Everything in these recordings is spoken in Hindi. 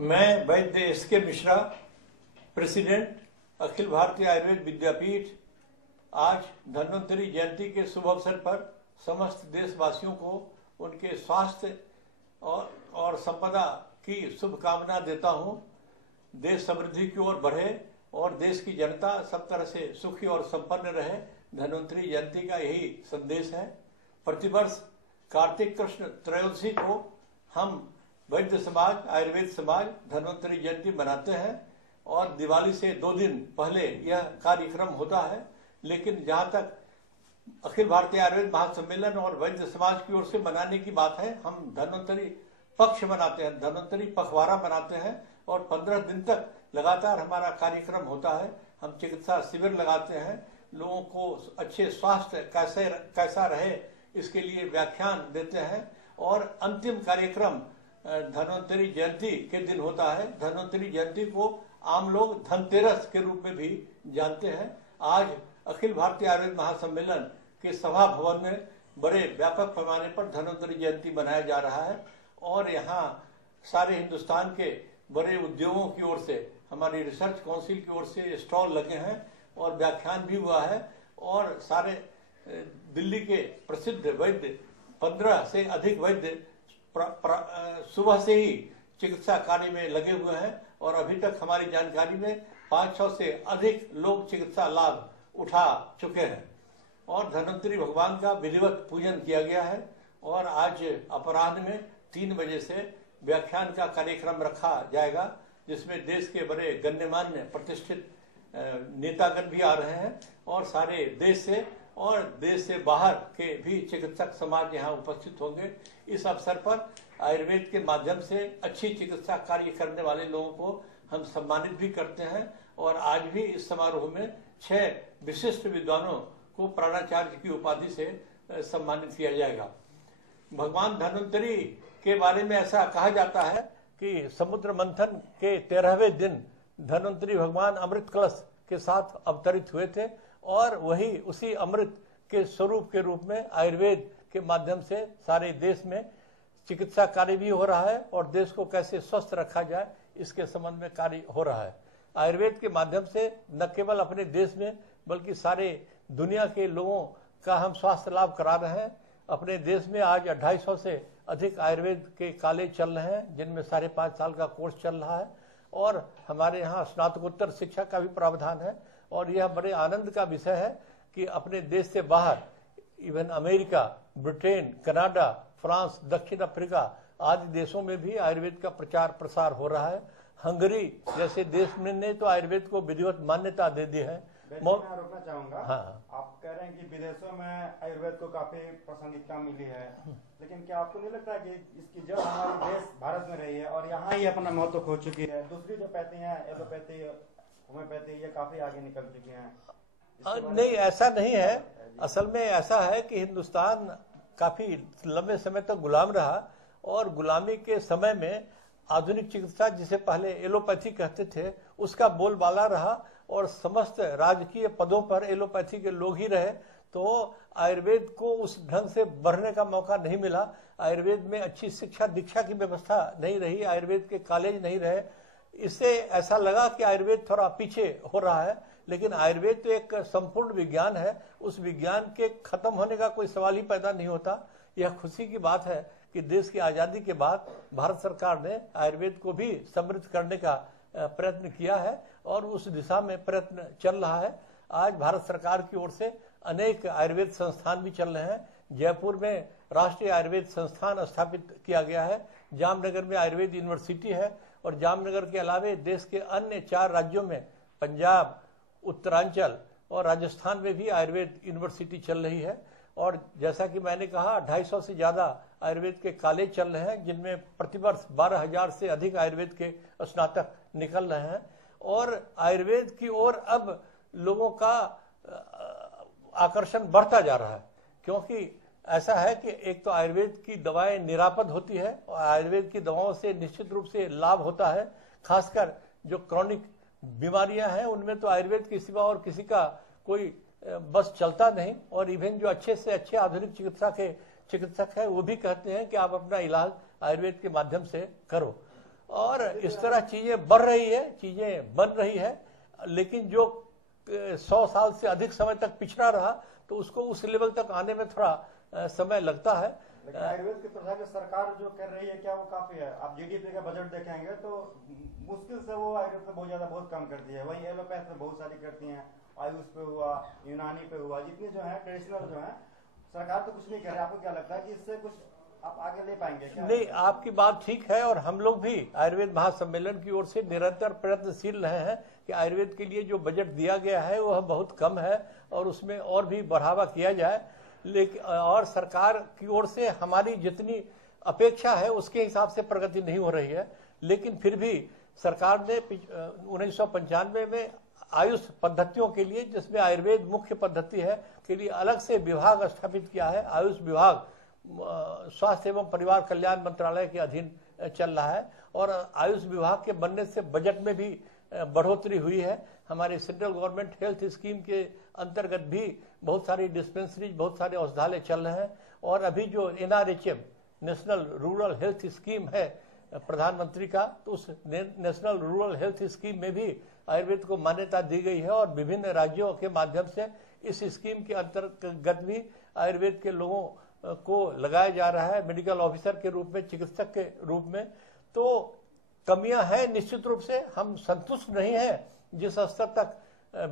मैं वैद्य एस.के. मिश्रा, प्रेसिडेंट अखिल भारतीय आयुर्वेद विद्यापीठ, आज धन्वंतरि जयंती के शुभ अवसर पर समस्त देशवासियों को उनके स्वास्थ्य और संपदा की शुभकामना देता हूं। देश समृद्धि की ओर बढ़े और देश की जनता सब तरह से सुखी और संपन्न रहे, धन्वंतरि जयंती का यही संदेश है। प्रतिवर्ष कार्तिक कृष्ण त्रयोदशी को हम वैद्य समाज, आयुर्वेद समाज धन्वंतरि जयंती मनाते हैं और दिवाली से 2 दिन पहले यह कार्यक्रम होता है। लेकिन जहां तक अखिल भारतीय आयुर्वेद महासम्मेलन और वैद्य समाज की ओर से मनाने की बात है, हम धन्वंतरि पक्ष मनाते हैं, धन्वंतरि पखवाड़ा मनाते हैं और 15 दिन तक लगातार हमारा कार्यक्रम होता है। हम चिकित्सा शिविर लगाते हैं, लोगों को अच्छे स्वास्थ्य कैसा रहे इसके लिए व्याख्यान देते हैं और अंतिम कार्यक्रम धन्वंतरि जयंती के दिन होता है। धन्वंतरि जयंती को आम लोग धनतेरस के रूप में भी जानते हैं। आज अखिल भारतीय आयुर्वेद महासम्मेलन के सभा भवन में बड़े व्यापक पैमाने पर धन्वंतरि जयंती मनाया जा रहा है और यहाँ सारे हिंदुस्तान के बड़े उद्योगों की ओर से, हमारी रिसर्च काउंसिल की ओर से स्टॉल लगे हैं और व्याख्यान भी हुआ है और सारे दिल्ली के प्रसिद्ध वैद्य 15 से अधिक वैद्य सुबह से ही चिकित्सा कार्य में लगे हुए हैं और अभी तक हमारी जानकारी में 500 से अधिक लोग चिकित्सा लाभ उठा चुके हैं और धन्वंतरि भगवान का विधिवत पूजन किया गया है। और आज अपराह्न में 3 बजे से व्याख्यान का कार्यक्रम रखा जाएगा, जिसमें देश के बड़े गण्यमान्य प्रतिष्ठित नेतागण भी आ रहे हैं और सारे देश से और देश से बाहर के भी चिकित्सक समाज यहाँ उपस्थित होंगे। इस अवसर पर आयुर्वेद के माध्यम से अच्छी चिकित्सा कार्य करने वाले लोगों को हम सम्मानित भी करते हैं और आज भी इस समारोह में 6 विशिष्ट विद्वानों को प्राणाचार्य की उपाधि से सम्मानित किया जाएगा। भगवान धन्वंतरि के बारे में ऐसा कहा जाता है कि समुद्र मंथन के 13वें दिन धन्वंतरि भगवान अमृत कलश के साथ अवतरित हुए थे और वही उसी अमृत के स्वरूप के रूप में आयुर्वेद के माध्यम से सारे देश में चिकित्सा कार्य भी हो रहा है और देश को कैसे स्वस्थ रखा जाए इसके संबंध में कार्य हो रहा है। आयुर्वेद के माध्यम से न केवल अपने देश में बल्कि सारे दुनिया के लोगों का हम स्वास्थ्य लाभ करा रहे हैं। अपने देश में आज 250 से अधिक आयुर्वेद के कॉलेज चल रहे हैं, जिनमें 5.5 साल का कोर्स चल रहा है और हमारे यहाँ स्नातकोत्तर शिक्षा का भी प्रावधान है। और यह बड़े आनंद का विषय है कि अपने देश से बाहर even America, Britain, Canada, France, दक्षिण अफ्रीका आदि देशों में भी आयुर्वेद का प्रचार प्रसार हो रहा है। हंगरी जैसे देश में ने तो आयुर्वेद को विधिवत मान्यता दे दी है। मैं रोकना चाहूंगा। हाँ। आप कह रहे हैं कि विदेशों में आयुर्वेद को काफी प्रासंगिकता मिली है, लेकिन क्या आपको नहीं लगता कि इसकी जड़ हमारे देश भारत में रही है और यहाँ ही अपना महत्व खो चुकी है? दूसरी जो पैथी है, एलोपैथी, होम्योपैथी, ये काफी आगे निकल चुकी हैं। नहीं, ऐसा नहीं है। असल में ऐसा है कि हिंदुस्तान काफी लंबे समय तक गुलाम रहा और गुलामी के समय में आधुनिक चिकित्सा, जिसे पहले एलोपैथी कहते थे, उसका बोलबाला रहा और समस्त राजकीय पदों पर एलोपैथी के लोग ही रहे। तो आयुर्वेद को उस ढंग से बढ़ने का मौका नहीं मिला। आयुर्वेद में अच्छी शिक्षा दीक्षा की व्यवस्था नहीं रही, आयुर्वेद के कॉलेज नहीं रहे। इससे ऐसा लगा कि आयुर्वेद थोड़ा पीछे हो रहा है, लेकिन आयुर्वेद तो एक संपूर्ण विज्ञान है। उस विज्ञान के खत्म होने का कोई सवाल ही पैदा नहीं होता। यह खुशी की बात है कि देश की आजादी के बाद भारत सरकार ने आयुर्वेद को भी समृद्ध करने का प्रयत्न किया है और उस दिशा में प्रयत्न चल रहा है। आज भारत सरकार की ओर से अनेक आयुर्वेद संस्थान भी चल रहे हैं। जयपुर में राष्ट्रीय आयुर्वेद संस्थान स्थापित किया गया है, जामनगर में आयुर्वेद यूनिवर्सिटी है और जामनगर के अलावे देश के अन्य 4 राज्यों में, पंजाब, उत्तरांचल और राजस्थान में भी आयुर्वेद यूनिवर्सिटी चल रही है। और जैसा कि मैंने कहा, 250 से ज्यादा आयुर्वेद के कॉलेज चल रहे हैं, जिनमें प्रतिवर्ष 12,000 से अधिक आयुर्वेद के स्नातक निकल रहे हैं और आयुर्वेद की ओर अब लोगों का आकर्षण बढ़ता जा रहा है। क्योंकि ऐसा है कि एक तो आयुर्वेद की दवाएं निरापद होती है और आयुर्वेद की दवाओं से निश्चित रूप से लाभ होता है। खासकर जो क्रॉनिक बीमारियां हैं उनमें तो आयुर्वेद के सिवा और किसी का कोई बस चलता नहीं। और इवन जो अच्छे से अच्छे आधुनिक चिकित्सक है वो भी कहते हैं कि आप अपना इलाज आयुर्वेद के माध्यम से करो। और इस तरह चीजें बढ़ रही है, चीजें बन रही है। लेकिन जो 100 साल से अधिक समय तक पिछड़ा रहा तो उसको उस लेवल तक आने में थोड़ा समय लगता है। लेकिन आयुर्वेद की प्रसार में सरकार जो कर रही है क्या वो काफी है? आप जीडीपी का बजट देखेंगे तो मुश्किल से वो आयुर्वेद पे बहुत कम करती है। वहीं एलोपैथ पे बहुत सारी करती हैं, आयुष पे हुआ, यूनानी पे हुआ, जितनी जो है ट्रेडिशनल जो है सरकार तो कुछ नहीं कर रही। आपको क्या लगता है कि इससे कुछ आप आगे ले पाएंगे क्या? नहीं, आपकी बात ठीक है और हम लोग भी आयुर्वेद महासम्मेलन की ओर से निरंतर प्रयत्नशील रहे हैं कि आयुर्वेद के लिए जो बजट दिया गया है वह बहुत कम है और उसमें और भी बढ़ावा किया जाए। लेकिन और सरकार की ओर से हमारी जितनी अपेक्षा है उसके हिसाब से प्रगति नहीं हो रही है। लेकिन फिर भी सरकार ने 1995 में आयुष पद्धतियों के लिए, जिसमें आयुर्वेद मुख्य पद्धति है, के लिए अलग से विभाग स्थापित किया है। आयुष विभाग स्वास्थ्य एवं परिवार कल्याण मंत्रालय के अधीन चल रहा है और आयुष विभाग के बनने से बजट में भी बढ़ोतरी हुई है। हमारे सेंट्रल गवर्नमेंट हेल्थ स्कीम के अंतर्गत भी बहुत सारी डिस्पेंसरीज, बहुत सारे औषधालय चल रहे हैं। और अभी जो NRHM national rural health scheme है प्रधानमंत्री का, तो उस नेशनल रूरल हेल्थ स्कीम में भी आयुर्वेद को मान्यता दी गई है और विभिन्न राज्यों के माध्यम से इस स्कीम के अंतर्गत भी आयुर्वेद के लोगों को लगाया जा रहा है, मेडिकल ऑफिसर के रूप में, चिकित्सक के रूप में। तो कमियां हैं, निश्चित रूप से हम संतुष्ट नहीं हैं जिस स्तर तक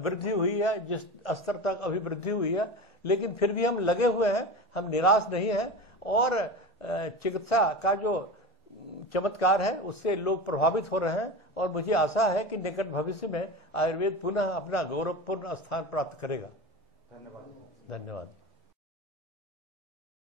वृद्धि हुई है, जिस स्तर तक अभिवृद्धि हुई है, लेकिन फिर भी हम लगे हुए हैं, हम निराश नहीं हैं। और चिकित्सा का जो चमत्कार है उससे लोग प्रभावित हो रहे हैं और मुझे आशा है कि निकट भविष्य में आयुर्वेद पुनः अपना गौरवपूर्ण स्थान प्राप्त करेगा। धन्यवाद। धन्यवाद।